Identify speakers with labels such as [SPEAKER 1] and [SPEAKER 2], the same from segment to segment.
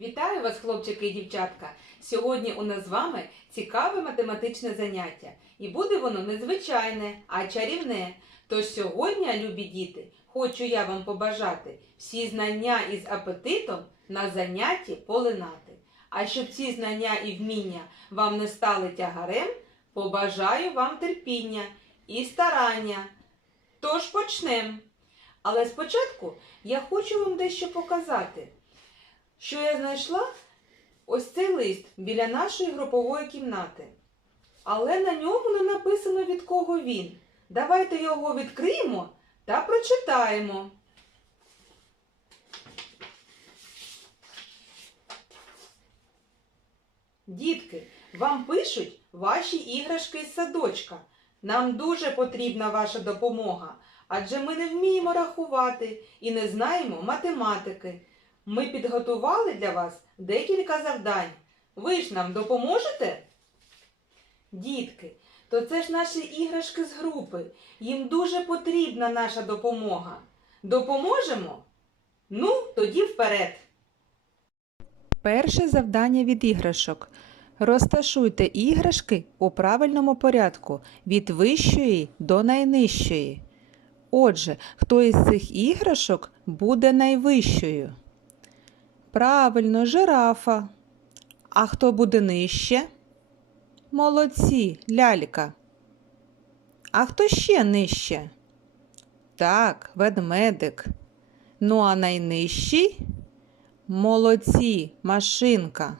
[SPEAKER 1] Вітаю вас, хлопчики і дівчатка! Сьогодні у нас з вами цікаве математичне заняття. І буде воно не звичайне, а чарівне. Тож сьогодні, любі діти, хочу я вам побажати всі знання із апетитом на занятті полинати. А щоб ці знання і вміння вам не стали тягарем, побажаю вам терпіння і старання. Тож почнемо. Але спочатку я хочу вам дещо показати що я знайшла ось цей лист біля нашої групової кімнати. Але на ньому не написано від кого він. Давайте його відкриємо та прочитаємо. Дітки, вам пишуть ваші іграшки з садочка. Нам дуже потрібна ваша допомога, адже ми не вміємо рахувати і не знаємо математики. Ми підготували для вас декілька завдань. Ви ж нам допоможете? Дітки, то це ж наші іграшки з групи. Їм дуже потрібна наша допомога. Допоможемо? Ну, тоді вперед.
[SPEAKER 2] Перше завдання від іграшок. Розташуйте іграшки у правильному порядку від вищої до найнижчої. Отже, хто із цих іграшок буде найвищою? Правильно, жирафа. А хто буде нижче? Молодці, лялька. А хто ще нижче? Так, ведмедик. Ну а найнижчий? Молодці, машинка.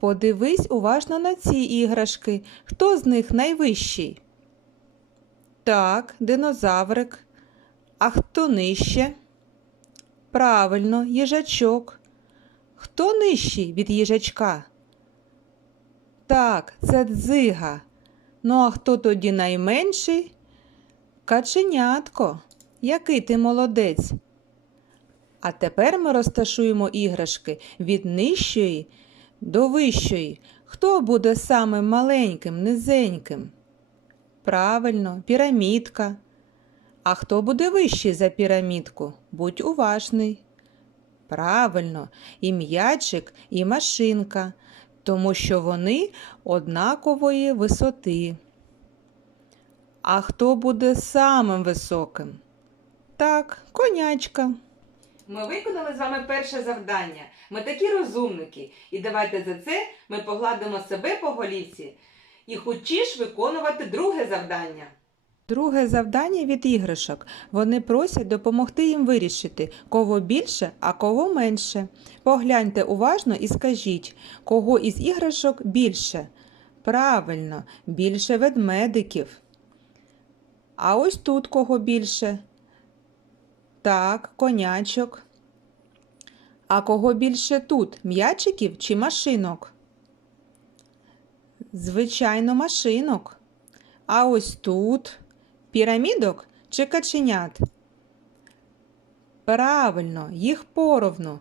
[SPEAKER 2] Подивись уважно на ці іграшки. Хто з них найвищий? Так, динозаврик. А хто нижче? Правильно, їжачок. Хто нижчий від їжачка? Так, це дзига. Ну а хто тоді найменший? Каченятко. Який ти молодець. А тепер ми розташуємо іграшки від нижчої до вищої. Хто буде самим маленьким, низеньким? Правильно, пірамідка. А хто буде вищий за пірамідку? Будь уважний. Правильно, і м'ячик, і машинка, тому що вони однакової висоти. А хто буде самим високим? Так, конячка.
[SPEAKER 1] Ми виконали з вами перше завдання. Ми такі розумники. І давайте за це ми погладимо себе по голівці і хочеш виконувати друге завдання.
[SPEAKER 2] Друге завдання від іграшок. Вони просять допомогти їм вирішити, кого більше, а кого менше. Погляньте уважно і скажіть, кого із іграшок більше. Правильно, більше ведмедиків. А ось тут кого більше? Так, конячок. А кого більше тут? М'ячиків чи машинок? Звичайно, машинок. А ось тут пірамідок чи каченят? Правильно, їх поровну.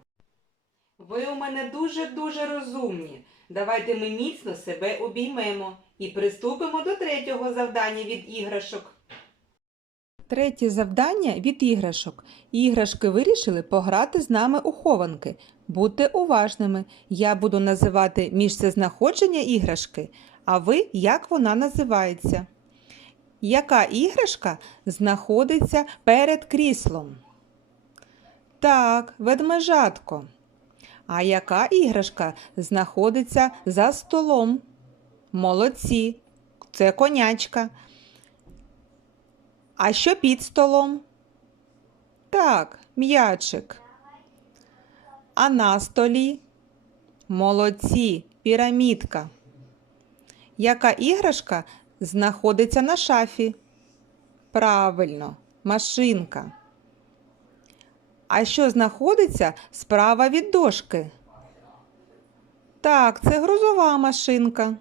[SPEAKER 1] Ви у мене дуже-дуже розумні. Давайте ми міцно себе обіймемо і приступимо до третього завдання від іграшок.
[SPEAKER 2] Третє завдання від іграшок. Іграшки вирішили пограти з нами у хованки. Будьте уважними. Я буду називати місцезнаходження іграшки, а ви як вона називається. Яка іграшка знаходиться перед кріслом? Так, ведмежатко. А яка іграшка знаходиться за столом? Молодці. Це конячка. А що під столом? Так, м'ячик. А на столі? Молодці, пірамідка. Яка іграшка знаходиться на шафі? Правильно, машинка. А що знаходиться справа від дошки? Так, це грузова машинка.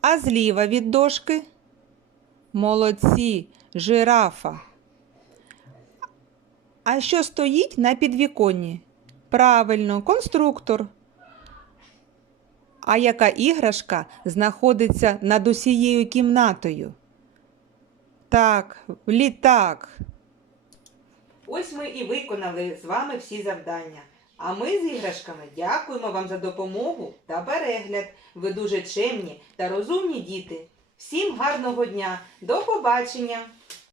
[SPEAKER 2] А зліва від дошки? Молодці, жирафа. А що стоїть на підвіконні? Правильно, конструктор. А яка іграшка знаходиться над усією кімнатою? Так, літак.
[SPEAKER 1] Ось ми і виконали з вами всі завдання. А ми з іграшками дякуємо вам за допомогу та перегляд. Ви дуже чемні та розумні діти. Всім гарного дня! До побачення!